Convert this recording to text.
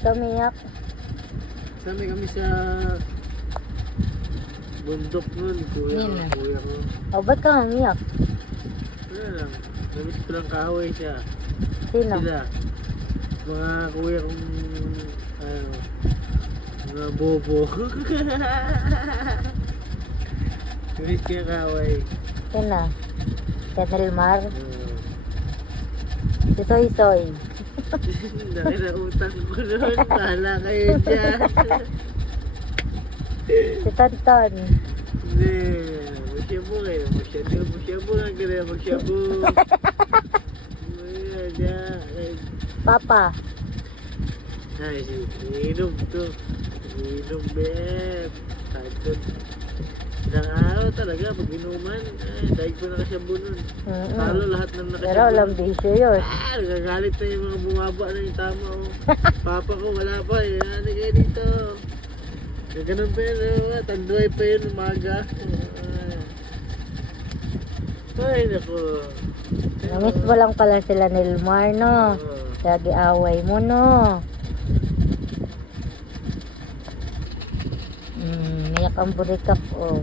Kamiyak. Kami sa bundok nun, Nino. kuya ko. O, ba't ka umiyak? Wala lang. Nabit ko lang kahoy siya. Sino? Sila. Mga kuya kong ano, mga bobo. Nabit ko yung kahoy. Sino? Kenelmar? Si Soy Soy. Laki na utang ko nun. Bahala kayo dyan. Si Tonton. Hindi. Masyabu kayo. Masyabu lang ka na. Masyabu. Ayan, dyan. Papa. Ay, inom to. Inom, bet. Tanto. Ilang araw talaga, pag inuman, dahil ko na kasyabu nun. Talo lahat ng nakasyabu. Pero walang bisyo yun. Nagagalit na yung mga bumaba na yung tama, oh. Papa ko, wala pa, ano kayo dito? Ganun pa yun, tanduay pa yun, umaga. Ay, naku. Namiss mo lang pala sila Nilmar, no? Kaya giaway mo, no? Niyak ang burikap, oh.